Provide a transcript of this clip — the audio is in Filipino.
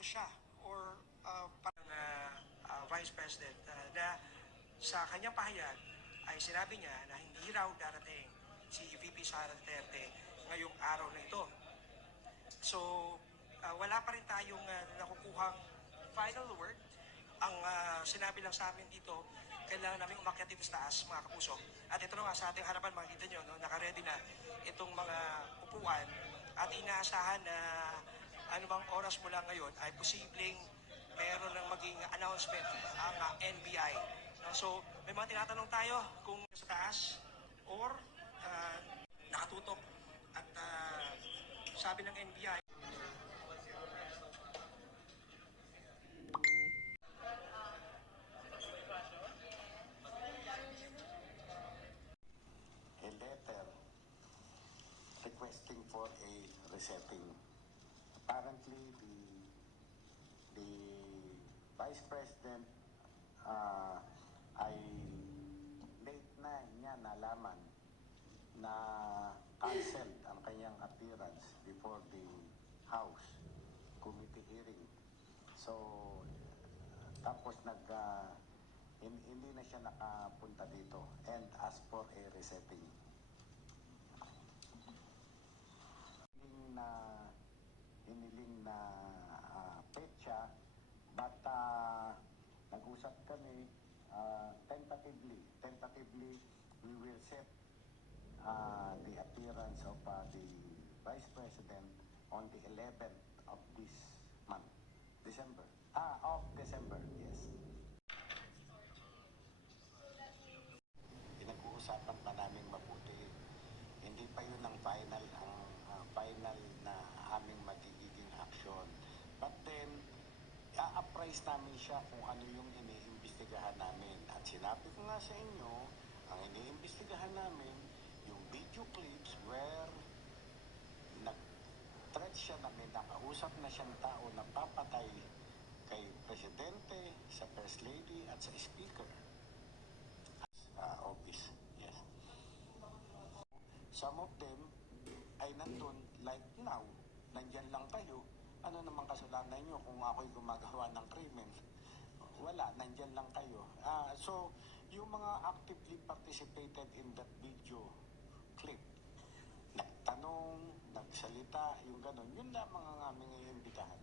ito siya or parang Vice President na sa kanyang pahayag ay sinabi niya na hindi raw darating si VP Sara Duterte ngayong araw na ito. So, wala pa rin tayong nakukuhang final word. Ang sinabi lang sa amin dito, kailangan namin umakyat dito sa taas, mga kapuso. At ito na nga sa ating harapan, makikita nyo, no, nakaredy na itong mga upuan at inaasahan na anumang oras mula ngayon ay posibleng meron ng maging announcement ang NBI. No, so, may mga tinatanong tayo kung sa taas or nakatutok at sabi ng NBI, a letter requesting for a resetting. Apparently, the Vice President ay late na niya nalaman na canceled ang kanyang appearance before the House committee hearing. So, tapos hindi na siya nakapunta dito and asked for a resetting. Hiniling na petsa, but nag-usap kami tentatively we will set the appearance of the Vice President on the 11th of this month, December. Of December, yes. Pinag-uusapan pa namin mabuti. Hindi pa yun ang final na aming magiging action. But then, a-appraise namin siya kung ano yung iniimbestigahan namin. At sinabi ko nga sa inyo, ang iniimbestigahan namin, yung video clips where nag-threat siya na may nakausap na siyang tao na papatay kay Presidente, sa First Lady at sa Speaker. Office, yes. Some of them ay nandun, like now, nandyan lang kayo, ano namang kasalanan nyo kung ako'y gumagawa ng krimen? Wala, nandyan lang kayo. So, yung mga actively participated in that video clip, nagtanong, nagsalita, yung gano'n, yun lamang ang aming iimbitahan.